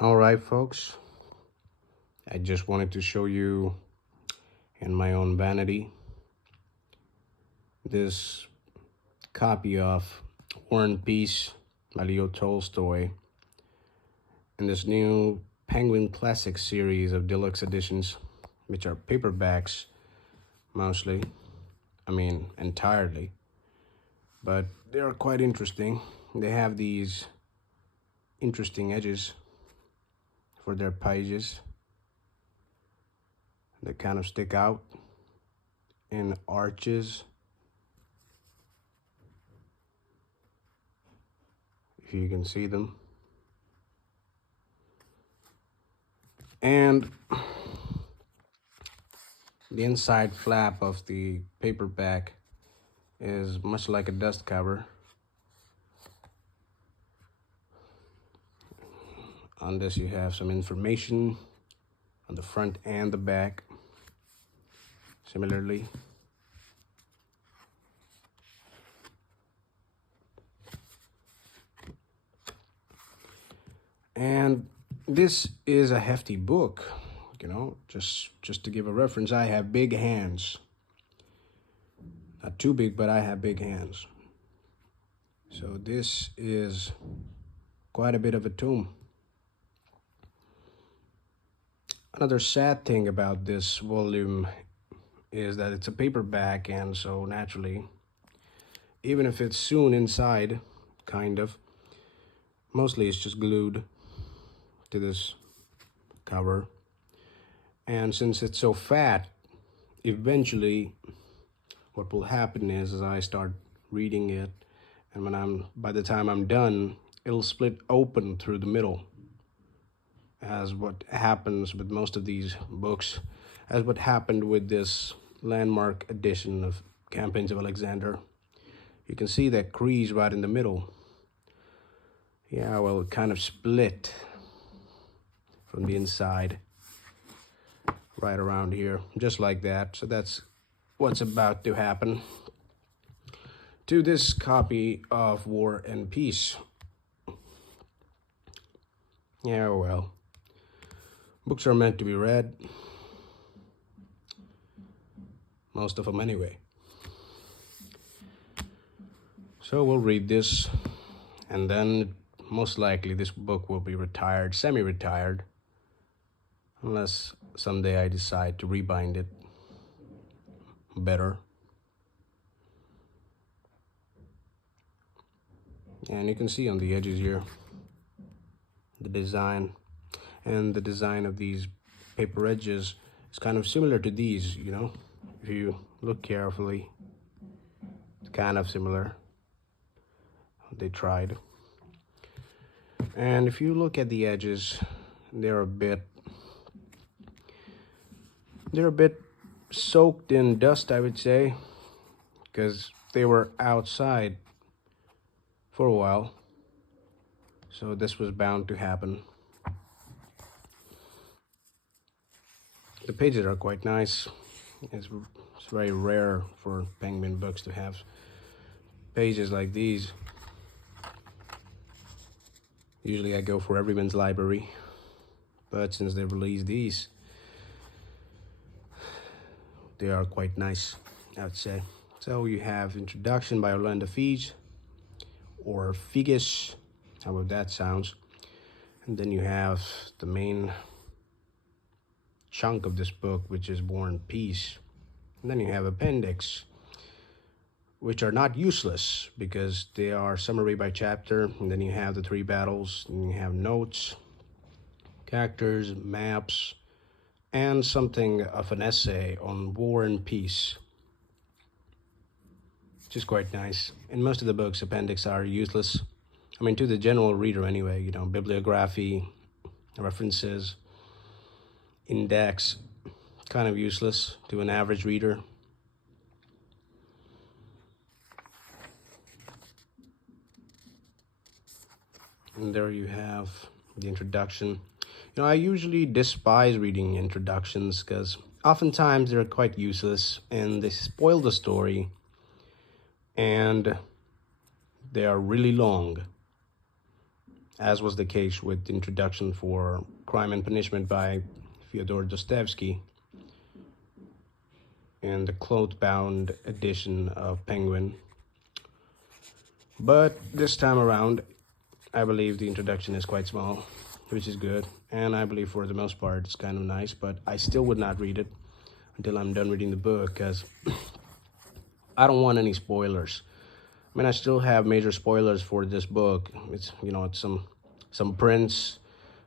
All right, folks. I just wanted to show you in my own vanity this copy of War and Peace by Leo Tolstoy in this new Penguin Classic series of deluxe editions, which are paperbacks mostly. I mean, entirely. But they are quite interesting. They have these interesting edges for their pages that kind of stick out in arches, if you can see them. And the inside flap of the paperback is much like a dust cover. On this you have some information on the front and the back, similarly. And this is a hefty book, just to give a reference. I have big hands. Not too big, but I have big hands. So this is quite a bit of a tome. Another sad thing about this volume is that it's a paperback, and so naturally, even if it's sewn inside, kind of, mostly it's just glued to this cover. And since it's so fat, eventually what will happen is, as I start reading it, and by the time I'm done, it'll split open through the middle, as what happens with most of these books, as what happened with this landmark edition of Campaigns of Alexander. You can see that crease right in the middle. Yeah, well, it kind of split from the inside right around here, just like that. So that's what's about to happen to this copy of War and Peace. Yeah, well, books are meant to be read. Most of them anyway. So we'll read this, and then most likely this book will be retired, semi-retired, unless someday I decide to rebind it better. And you can see on the edges here the design, and the design of these paper edges is kind of similar to these, if you look carefully. It's kind of similar. They tried. And if you look at the edges, they're a bit soaked in dust, I would say, because they were outside for a while. So this was bound to happen. The pages are quite nice. It's very rare for Penguin books to have pages like these. Usually I go for Everyman's Library, but since they released these, they are quite nice, I would say. So you have introduction by Orlando Figes, or Figes, however that sounds. And then you have the main chunk of this book, which is War and Peace. And then you have appendix, which are not useless because they are summary by chapter. And then you have the 3 battles, and you have notes, characters, maps, and something of an essay on War and Peace, which is quite nice. In most of the books, appendix are useless. I mean, to the general reader anyway, bibliography, references, index, kind of useless to an average reader. And there you have the introduction. I usually despise reading introductions because oftentimes they're quite useless and they spoil the story, and they are really long. as was the case with the introduction for Crime and Punishment by Fyodor Dostoevsky and the cloth-bound edition of Penguin. But this time around, I believe the introduction is quite small, which is good. And I believe for the most part it's kind of nice, but I still would not read it until I'm done reading the book because I don't want any spoilers. I mean, I still have major spoilers for this book. It's, it's some prince,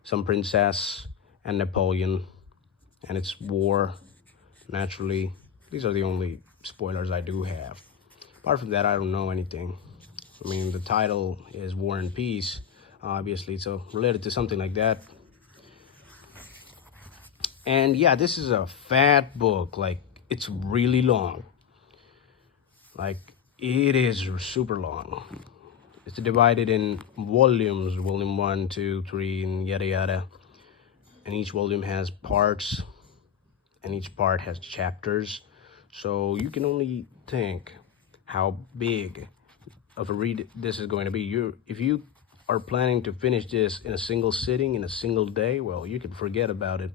some princess, and Napoleon, and it's war, naturally. These are the only spoilers I do have. Apart from that, I don't know anything. I mean, the title is War and Peace, obviously, so related to something like that. And yeah, this is a fat book. Like, it's really long. Like, it is super long. It's divided in volumes, volume 1, 2, 3, and yada yada. And each volume has parts, and each part has chapters. So you can only think how big of a read this is going to be. If you are planning to finish this in a single sitting, in a single day, well, you can forget about it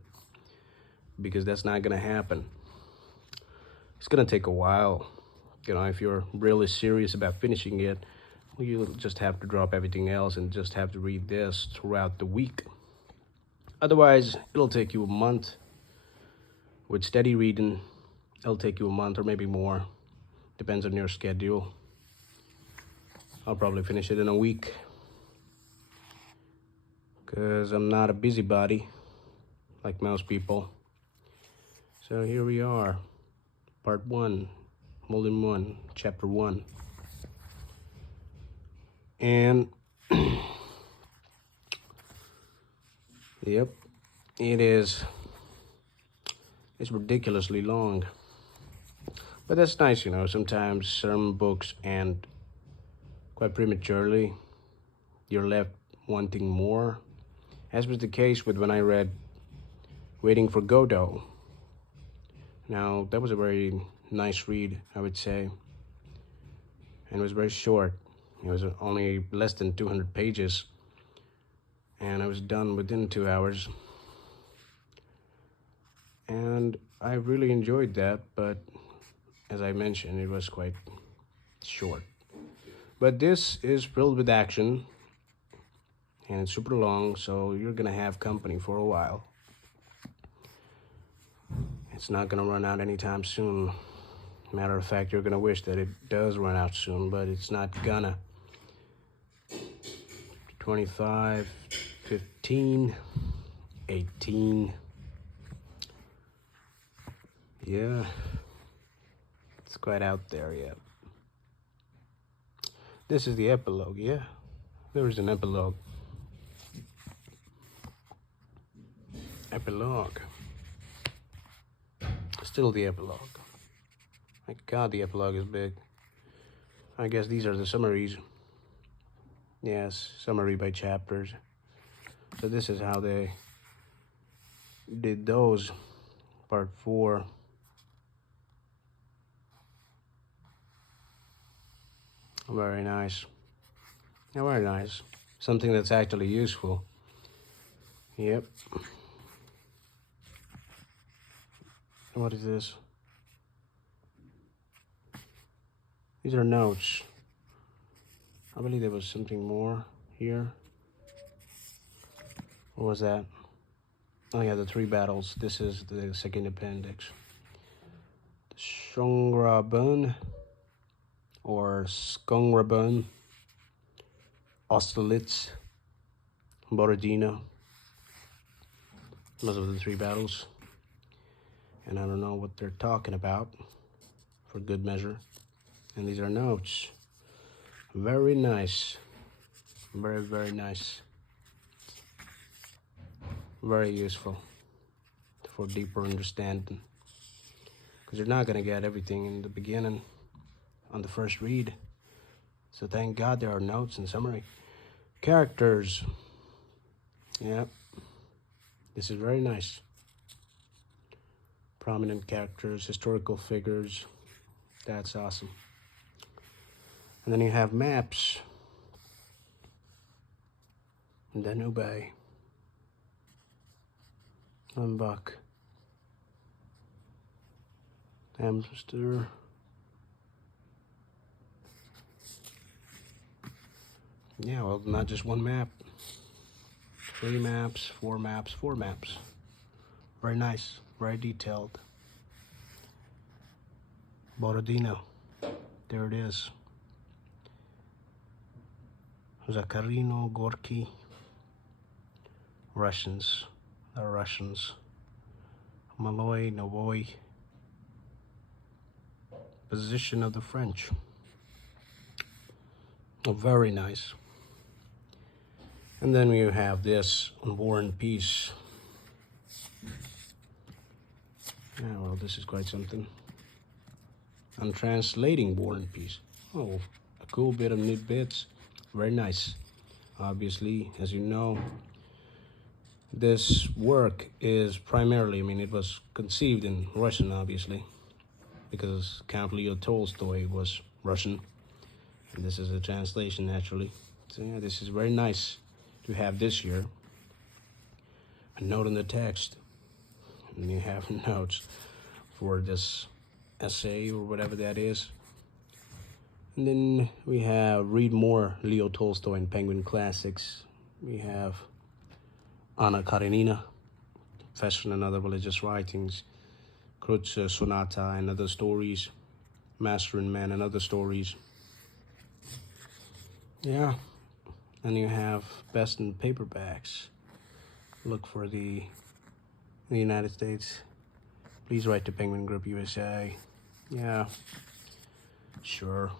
because that's not going to happen. It's going to take a while. If you're really serious about finishing it, well, you'll just have to drop everything else and just have to read this throughout the week. Otherwise, it'll take you a month. With steady reading, it'll take you a month or maybe more. Depends on your schedule. I'll probably finish it in a week because I'm not a busybody like most people. So here we are, part 1, volume 1, chapter 1. And yep, it's ridiculously long. But that's nice, sometimes some books end quite prematurely. You're left wanting more, as was the case with when I read Waiting for Godot. Now, that was a very nice read, I would say, and it was very short. It was only less than 200 pages, and I was done within 2 hours. And I really enjoyed that, but as I mentioned, it was quite short. But this is filled with action, and it's super long, so you're gonna have company for a while. It's not gonna run out anytime soon. Matter of fact, you're gonna wish that it does run out soon, but it's not gonna. 25, 15, 18. Yeah, it's quite out there yet. This is the epilogue, yeah. There is an epilogue. Epilogue. Still the epilogue. My God, the epilogue is big. I guess these are the summaries. Yes, summary by chapters. So this is how they did those. Part 4. Very nice. Yeah, very nice. Something that's actually useful. Yep. What is this? These are notes. I believe there was something more here. What was that? Oh yeah, the 3 battles. This is the second appendix. Shongrabun or Skongrabun, Austerlitz, Borodino. Those are the 3 battles. And I don't know what they're talking about, for good measure. And these are notes. Very nice. Very, very nice. Very useful for deeper understanding. Because you're not going to get everything in the beginning on the first read. So thank God there are notes and summary. Characters. Yep. This is very nice. Prominent characters, historical figures. That's awesome. And then you have maps. Danube, Lembach, Amster. Yeah, well, not just one map. 3 maps, 4 maps, 4 maps. Very nice, very detailed. Borodino, there it is. Zakharino, Gorky, Russians, the Russians. Malloy, Novoy. Position of the French. Oh, very nice. And then we have this on War and Peace. Yeah, well, this is quite something. I'm translating War and Peace. Oh, a cool bit of neat bits. Very nice. Obviously, as you know, this work is primarily, I mean, it was conceived in Russian, obviously, because Count Leo Tolstoy was Russian. And this is a translation, naturally. So yeah, this is very nice to have this here. A note in the text. And you have notes for this essay or whatever that is. And then we have read more Leo Tolstoy and Penguin Classics. We have Anna Karenina, Fashion and Other Religious Writings, Kreutzer Sonata and Other Stories, Master and Man and Other Stories. Yeah, and you have Best in Paperbacks. Look for in the United States. Please write to Penguin Group USA. Yeah, sure.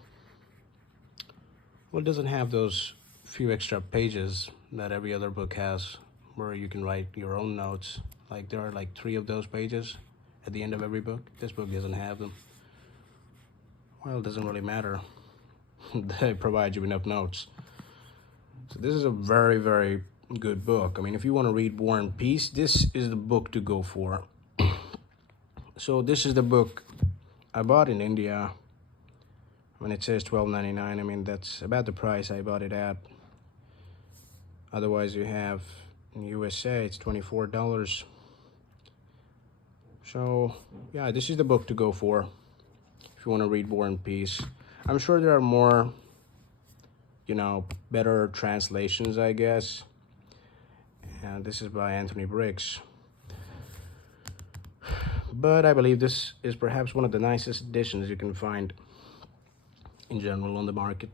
Well, it doesn't have those few extra pages that every other book has, where you can write your own notes. Like there are like 3 of those pages at the end of every book. This book doesn't have them. Well, it doesn't really matter. They provide you enough notes. So this is a very, very good book. I mean, if you want to read War and Peace, this is the book to go for. So this is the book I bought in India. When it says $12.99, I mean, that's about the price I bought it at. Otherwise, you have in USA, it's $24. So, yeah, this is the book to go for if you want to read War and Peace. I'm sure there are more, better translations, I guess. And this is by Anthony Briggs. But I believe this is perhaps one of the nicest editions you can find in general on the market.